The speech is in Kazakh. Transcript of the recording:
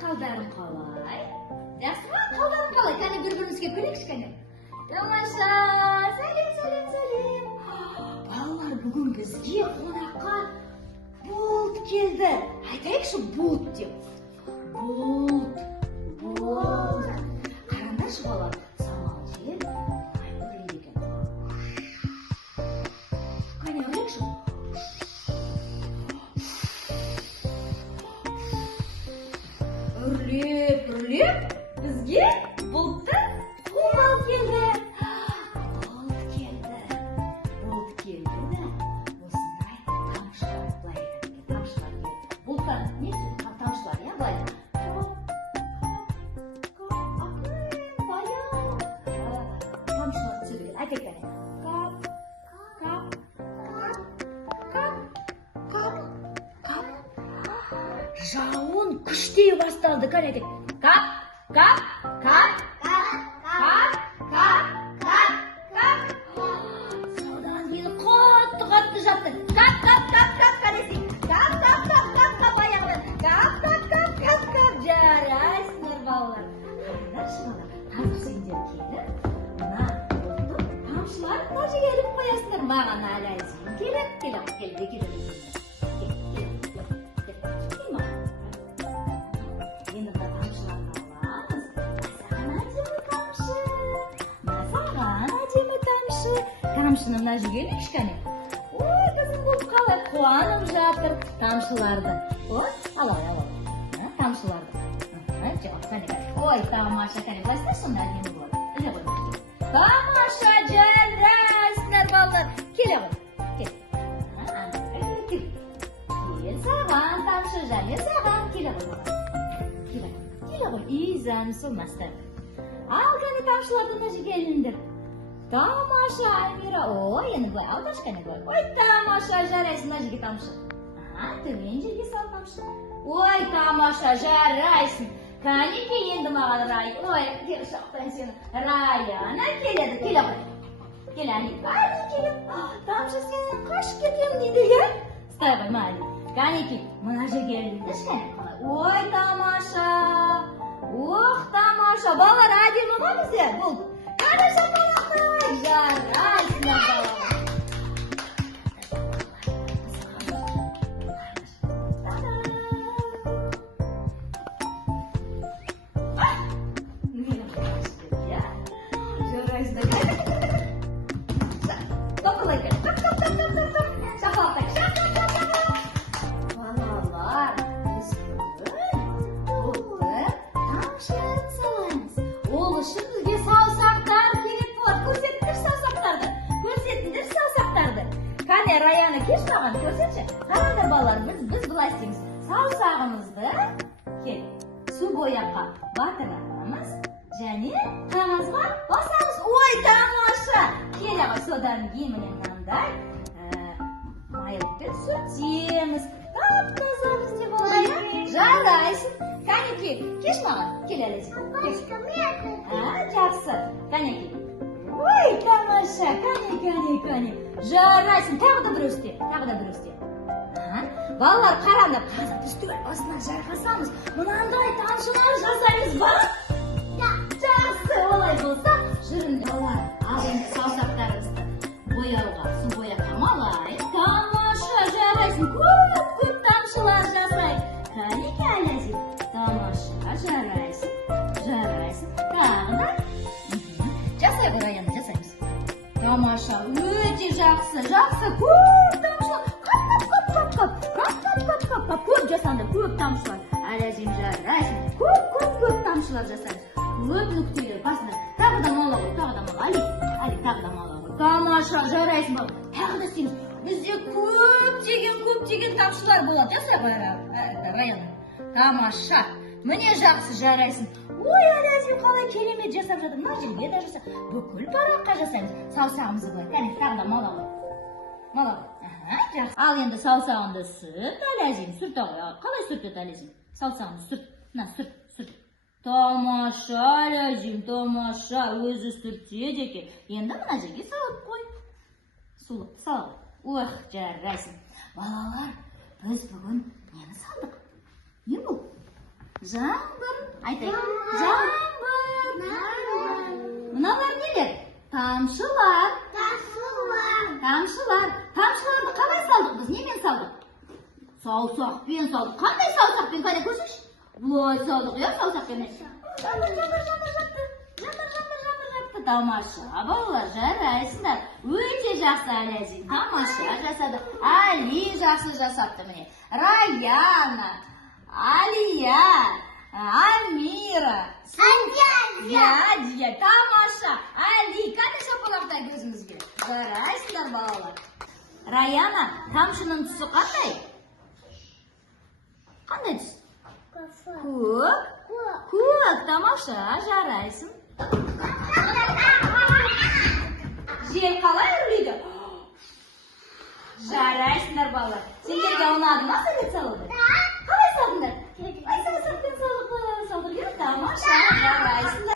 қалдарың қалай? Жақсы ма? Қалдарың қалай? Кәне бір-бірімізге күлейікші кәне. Тамаша, сәлем. Балалар, бүгін бізге қонаққа бұлт келді. Айтайықшы бұлт деп. Бұлт. Қараңдаршы балалар, самал жел айбырайды екен. Кәне көрейікші. Үрлеп, бізге бұлтты қонақ келді. Бұлт келді да, осындай тамшылар былай кетті. Тамшылар келді. Бұлттан не сөз? Тамшылар, я былай. Тамшылар сөйлеген. Айтайық кәне. Жауын күштей басталды, кәне айтайық. Кап. Содан кейін қатты жапты. Кап, кәнесі. Кап, баяғыдан. Кап. Жарайсыңдар балалар. Қараңдаршы балалар, қазір сендер келіп, мына бұлттың тамшыларын мына жерге іліп қоясыңдар. Маған әләзім келіп. Енді мына тамшыларды аламыз. Саған әдемі тамшы. Тамшыны мына жерге ілейікші кәне. Ой, біздің бұлт қалай қуанып жатыр тамшыларды. Ой, алай. Тамшыларды. Ой, тамаша, кәне бастар сонда әдемі болады. Іле ғой. Тамаша, жарайсыңдар балалар. Келе ғой. Кел саған тамшы, және саған келе ғой. Келе ғой, изан солмастар. Ал кәне тамшыларды мына жерге іліндір. Тамаша, Альмира. Ой, енді былай, алдаш кәне былай. Ой, тамаша, жарайсың мына жерге тамшы. Төмен жерге сал тамшы. Ой, тамаша, жарайсың. Кәнеке енді маған рай. Ой, кел шақтан сені. Раяна келеді. Келе ғой. Келе, Али келіп. Тамшы сені қашып кетем дейді, е? Стай ғой, ма, Али. Кәнеке, мына жерге іліндірші кәне. Ой, тамаша. Ох, тамаша. Балалар, әдемі ма бізде? Бұл. Кәне шапалақтай. Жарайсыңдар балалар. Раяны кеш маған көрсетші. Қараңдар балалар, біз былай істейміз. Саусағымызды су бояққа батырамыз және қағазға басамыз. Ой, тамаша! Келе ғой, содан кейін міне мынандай майлықпен сүртеміз. Тап-таза бізде болады. Жарайсың. Кәнеке, кеш маған. Кел әлі. Жақсы. Кәнеке. Ой, тамаша, кәне. Жарайсың, тағы да бір өсте. Балалар, қараңдар, қазір үстел басына жайғасамыз. Мынандай тамшылар жасаймыз ба? Жақсы, олай болса, жүрін балалар, ал енді саусақтарыңызды бояуға, су бояққа малайық. Тамаша, жарайсың, көп тамшылар жасайық. Кәнеке әләзім, тамаша, жарайсың. Тағы да жасай ғой, Раяна, жасаймыз. Тамаша, өте жақсы, көп тамшылар. Қап, көп жасанды, көп тамшылар. Әләзім, жарайсың. Көп тамшылар жасаймыз. Көп нүктелер басында. Тағы да мала ғой. Али, тағы да мала ғой. Тамаша, жарайсың бал. Тағы да істейміз. Бізде көптеген тамшылар болады. Жасай ғой, Раяна. Тамаша. Міне жақсы, жарайсың. Ой, әләзім, қалай керемет жасап жатыр. Мына жерге де жасап. Бүкіл параққа жасаймыз. Саусағымызды былай. Кәне, тағы да мала ғой. Жақсы. Ал енді саусағыңды сүрт, әләзім. Сүрт ағай. Қалай сүртеді әләзім? Саусағыңды сүрт. Сүрт. Тамаша, әләзім, тамаша. Өзі сүртеді екен. Енді мына жерге салып қой. Сұлықты салып. Ох, жарайсың. Балалар, біз бүгін нені салдық? Не бұл? Жаңбыр. Айтайық. Жаңбыр. Мыналар нелер? Тамшылар. Тамшылар. Тамшыларды қалай салдық біз? Немен салдық? Саусақпен салдық. Қандай саусақпен? Қайда көрсеңші? Бұлай салдық, иә, саусақпен. Жаңбыр. Тамаша. Балалар, жарайсыңдар. Өте жақсы Әләзім. Тамаша жасады. Али жақсы жасапты міне. Раяна, Алия, Амира, Дия. Тамаша. Али, қандай шапалақтай көзімізге? Жарайсыңдар балалар. Раяна, тамшының түсі қандай? Қандай түс? Көк. Тамаша, жарайсың. Жел қалай үрлейді? Жарайсыңдар балалар. Сендерге ұнады ма сурет салуды? Қалай салдыңдар? Саусақпен салдық. Тамаша, жарайсыңдар.